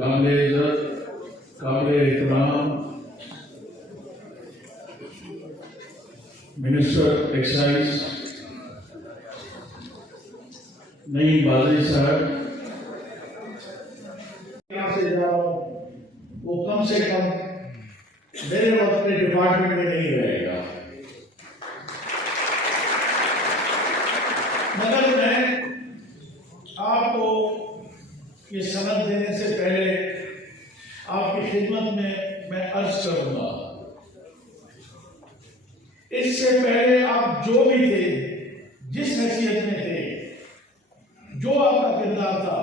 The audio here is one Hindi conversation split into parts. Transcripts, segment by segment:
काबिल इज्जत, काबिल एहतराम मिनिस्टर एक्साइज नईम बाजरी साहब, यहाँ से जा रहा हूँ वो कम से कम मेरे वक्त में डिपार्टमेंट में नहीं रहेगा, मगर मैं आपको ये सनद देने से पहले आपकी खिदमत में मैं अर्ज करूंगा, इससे पहले आप जो भी थे, जिस हैसियत में थे, जो आपका किरदार था,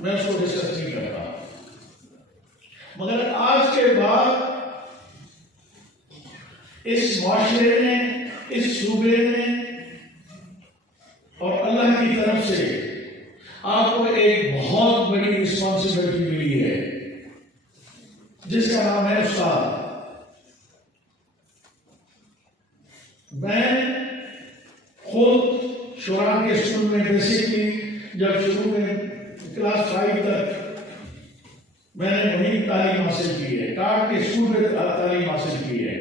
मैं उसको डिस्कस नहीं करता, मगर आज के बाद इस माशरे में, इस सूबे में और अल्लाह की तरफ से आपको एक बहुत बड़ी रिस्पॉन्सिबिलिटी मिली है, जिसका नाम है उस्ताद। मैं खुद शुरा के स्कूल में बेसिकली जब शुरू में क्लास 5 तक मैंने वहीं तालीम हासिल की है, काट के स्कूल में तालीम हासिल की है।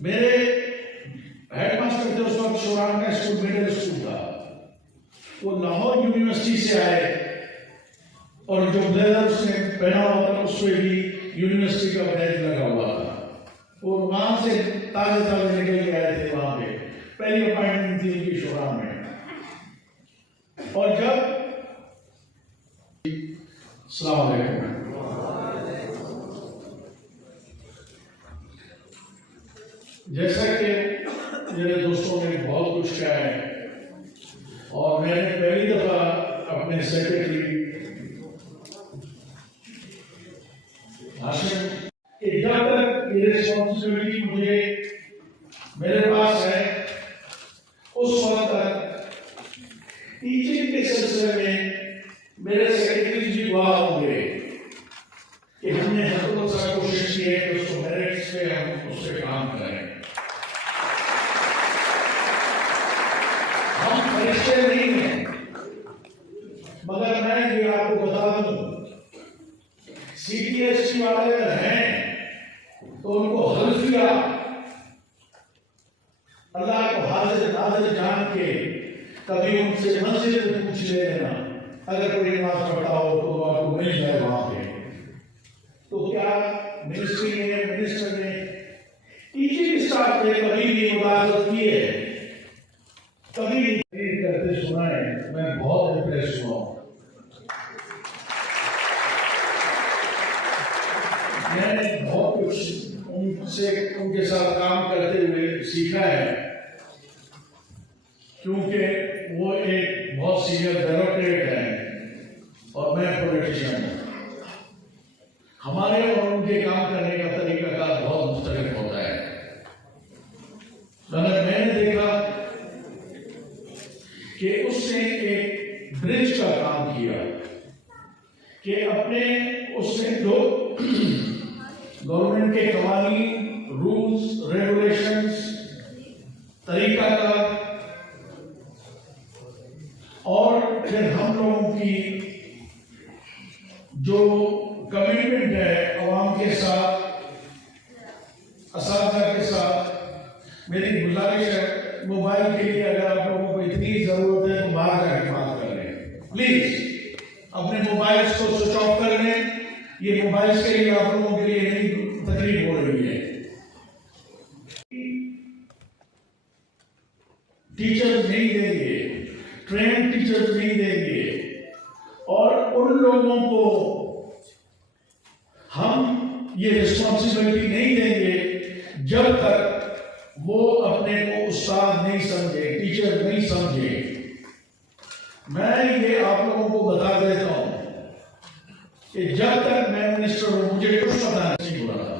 मेरे हेडमास्टर थे उस वक्त शुरा का स्कूल मिडिल स्कूल था, वो लाहौर यूनिवर्सिटी से आए और जो ब्लेजर उसने पहना हुआ था उस पर भी यूनिवर्सिटी का बैज लगा हुआ था, और वहां से ताजे ताजे निकल के आए थे। वहां पे पहली अपॉइंटमेंट थी उनकी शुरा में, और जब अस्सलाम वालेकुम, जैसा कि मेरे दोस्तों ने बहुत कुछ कहा है और मैंने पहली दफा अपने सेक्रेटरी हाशिम कि जब तक ये रिस्पॉन्सिबिलिटी मुझे मेरे पास है उस वक्त तक टीचिंग के सिलसिले में मेरे सेक्रेटरी जी गवाह होंगे कि हमने हर सा कोशिश की है कि उसको मेरिट से हम उस पर काम करें। हम फरिश्ते नहीं हैं, मगर मैं ये आपको बता दूं, CTSC वाले अगर हैं तो उनको हल्फिया अल्लाह को हाजिर नाजिर जान के कभी उनसे मंजिल में पूछ ले लेना, अगर कोई नमाज पढ़ता हो तो आपको मिल जाए वहां पे। तो क्या मिनिस्ट्री ने, मिनिस्टर ने, टीचिंग स्टाफ ने कभी भी मुदाखलत की है? कभी करते सुना है? मैं बहुत इंप्रेस हुआ हूं। मैंने बहुत कुछ उनसे, उनके साथ काम करते हुए सीखा है, क्योंकि वो एक बहुत सीनियर ब्यूरोक्रेट है और मैं पॉलिटिशियन हूं। हमारे और उनके काम करने का तरीका का बहुत मुख्तलिफ होता है। मगर मैंने देखा कि उसने एक ब्रिज का काम किया कि अपने उसने जो गवर्नमेंट के कवानीन, रूल्स, रेगुलेशंस, तरीका का और फिर हम लोगों की जो कमिटमेंट है अवाम के साथ, असातिज़ा के साथ, मेरी गुजारिश है मोबाइल के लिए अगर आप लोगों को इतनी जरूरत है तो बाहर जाके बात कर लें, प्लीज अपने मोबाइल्स को स्विच ऑफ कर लें। ये मोबाइल्स के लिए आप लोगों के लिए नई तकलीफ हो रही है। टीचर्स नहीं देंगे, ट्रेन टीचर्स नहीं देंगे, और उन लोगों को हम ये रिस्पॉन्सिबिलिटी नहीं देंगे जब तक वो अपने को उस्ताद नहीं समझे, टीचर नहीं समझे। मैं ये आप लोगों को बता देता हूं कि जब तक मैं मिनिस्टर हूं मुझे कुछ पता नहीं हो रहा था।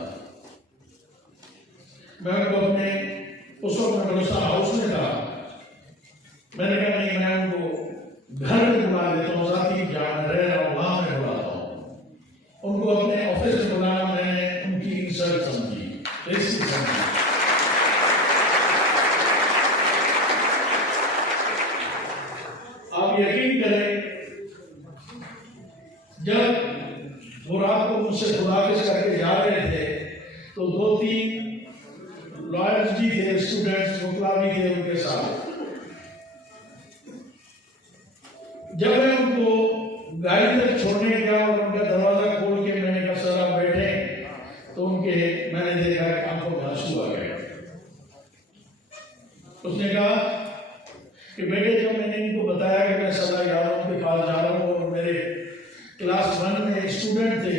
मैं उनको अपने उस वक्त मैं गुस्सा हाउस में था, मैंने कहा नहीं, मैं उनको घर में बुला देता हूँ, साथ ही जहाँ रह रहा हूँ वहां में बुलाता हूँ। उनको अपने ऑफिस में बुलाया, मैंने उनकी इंसल्ट समझी, बेइज्जती समझी। आप यकीन करें जब वो रात को मुझसे खुदाफिज करके जा रहे थे तो 2-3 लॉयर्स भी थे, स्टूडेंट्स मुकला भी थे उनके साथ। जब मैं उनको गाड़ी तक छोड़ने गया और उनका दरवाजा खोल के मैंने कहा सर आप बैठे, तो मैंने देखा कि आंखों में आंसू आ गए। उसने कहा कि बेटे जब मैंने इनको बताया कि मैं सदा यारों के पास जा रहा हूँ और मेरे क्लास 1 में स्टूडेंट थे,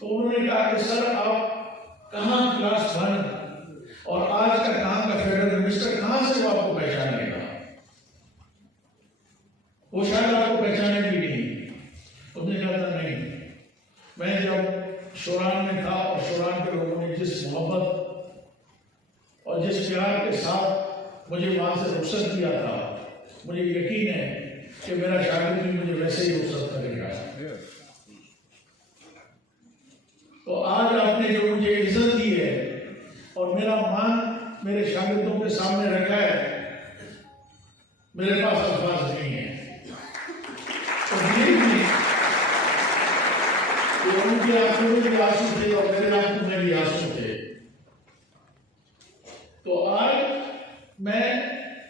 तो उन्होंने कहा कि सर आप कहाँ क्लास 1 और आज का कहाँ का फेडरल मिनिस्टर, कहाँ से वो आपको पहचानेगा? वो शायद आपको पहचाने भी नहीं। उसने कहा था नहीं, मैं जब शोरान में था और शोरान के लोगों ने जिस मोहब्बत और जिस प्यार के साथ मुझे वहां से रुखसत किया था, मुझे यकीन है कि मेरा शागिर्द भी मुझे वैसे ही रुखसत करेगा। तो आज आपने जो मुझे इज्जत दी है और मेरा मान मेरे शागिर्दों के सामने रखा है, मेरे पास अल्फाज नहीं है। तो उनकी आंखों में भी आंसू थे और मेरे आंखों में भी आंसू थे। तो आज मैं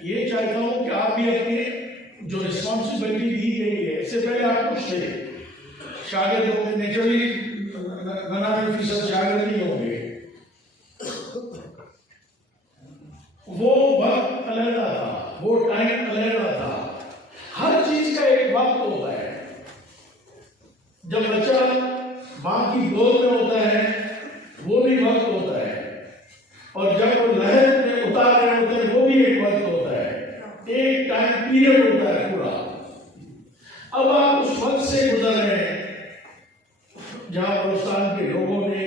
ये चाहता हूं कि आप भी अपनी जो रिस्पॉन्सिबिलिटी दी गई है, इससे पहले आप कुछ थे शागिर्दों में, नेचुरली 99% शागिर्द नहीं होंगे। वो वक्त अलहदा था, वो टाइम अलहदा था। हर चीज का एक वक्त होता है। जब बच्चा मां की गोद में होता है वो भी वक्त होता है, और जब वो लहर में उतार रहे होते हैं वो भी एक वक्त होता है, एक टाइम पीरियड होता है पूरा। अब आप उस वक्त से गुजर रहे हैं जहां बलूचिस्तान के लोगों ने,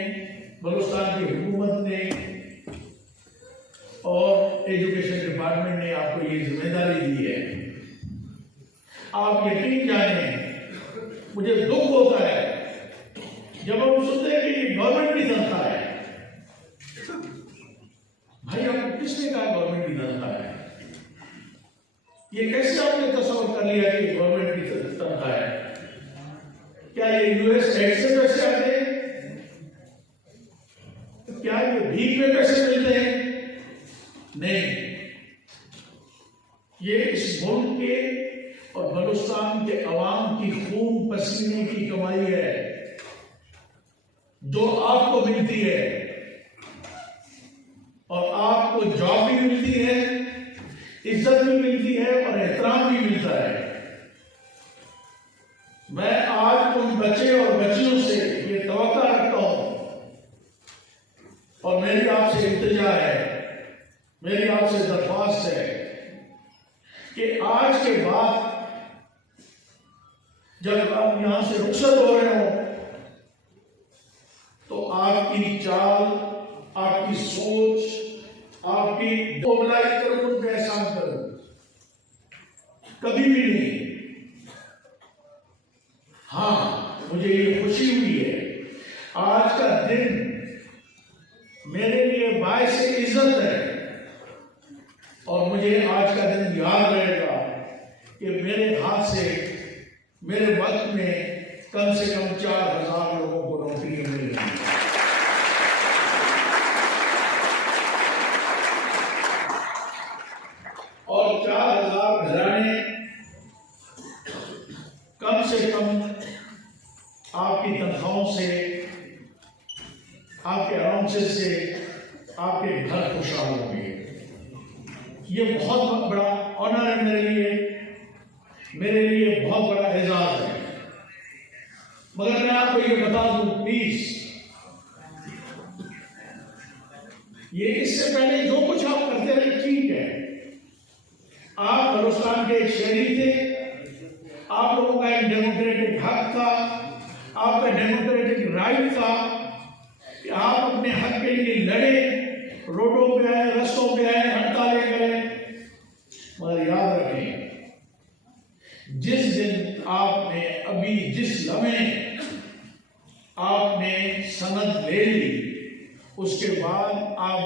बलूचिस्तान की हुकूमत ने और एजुकेशन डिपार्टमेंट ने आपको ये जिम्मेदारी दी है। आप यकीन जाने, मुझे दुख होता है जब हम सुनते हैं कि गवर्नमेंट की संस्था है। भाई आपको किसने कहा गवर्नमेंट की संस्था है? ये कैसे आपने तस्वीर कर लिया कि गवर्नमेंट की संस्था है? क्या ये यूएस एड से पैसे आते हैं? क्या ये भीख में पैसे मिलते हैं? नहीं, ये इस मुल्क के और बलूचिस्तान के अवाम की खून पसीने की कमाई है जो आपको मिलती है, और आपको जॉब भी मिलती है, इज्जत भी मिलती है और एहतराम भी मिलता है। मैं आज उन बच्चे और बच्चियों से ये तवक्का रखता हूं और मेरी आपसे इल्तिजा है, मेरी आपसे दरख्वास्त है कि आज के बाद जब आप यहां से रुखसत हो रहे हो तो आपकी चाल, आपकी सोच, आपकी मोबिलाइज करो, उन पे एहसान करो, कभी भी नहीं। हाँ, मुझे ये खुशी हुई है, आज का दिन मेरे लिए बायस इज्जत है और मुझे आज का दिन याद रहेगा कि मेरे हाथ से मेरे वक्त में कम से कम 4000 लोगों को नौकरी मिली। और 4000 घराने कम से कम आपकी तनख्वाहों से, आपके अलाउंसेस से आपके घर खुशहाल होंगे। ये बहुत बड़ा ऑनर है मेरे लिए बहुत बड़ा एजाज है। मगर मैं आपको ये बता दूं प्लीज, ये इससे पहले जो कुछ आप करते रहे ठीक है, आप बलूचिस्तान के एक शहरी थे, आप लोगों का एक डेमोक्रेटिक हक था, आपका डेमोक्रेटिक राइट था कि आप अपने हक के लिए लड़े, रोडों पे आए, रस्तों पे आए, हड़तालें करें। मगर याद रखें, जिस दिन आपने, अभी जिस लम्हे आपने सनद ले ली, उसके बाद आप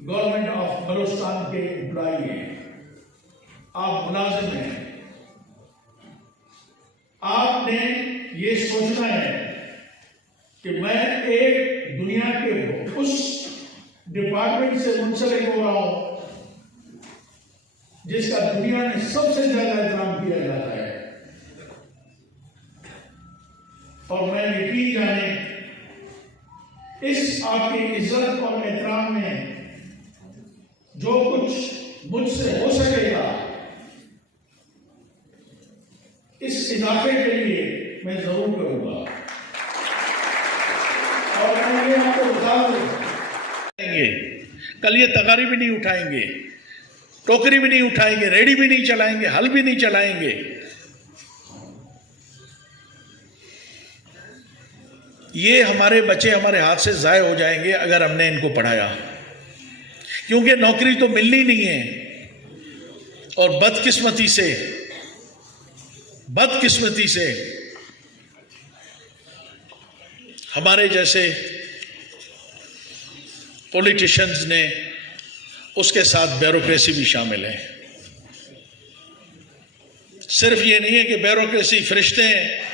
गवर्नमेंट ऑफ बलूचिस्तान के एम्प्लॉई हैं, आप मुलाजिम हैं। आपने ये सोचना है कि मैं एक दुनिया के उस डिपार्टमेंट से मुंसलिक हो रहा हूं जिसका दुनिया में सबसे ज्यादा एहतराम किया जाता है, और मैं यकीन जाने इस आपकी इज्जत और एहतराम में जो कुछ मुझसे हो सकेगा, इस इजाफे के लिए मैं जरूर करूंगा। और मैं ये आपको बता दूं, कल ये तगारी भी नहीं उठाएंगे, टोकरी भी नहीं उठाएंगे, रेडी भी नहीं चलाएंगे, हल भी नहीं चलाएंगे। ये हमारे बच्चे हमारे हाथ से जाए हो जाएंगे अगर हमने इनको पढ़ाया, क्योंकि नौकरी तो मिलनी नहीं है। और बदकिस्मती से हमारे जैसे पॉलिटिशियंस ने, उसके साथ ब्यूरोक्रेसी भी शामिल है। सिर्फ ये नहीं है कि ब्यूरोक्रेसी फरिश्ते हैं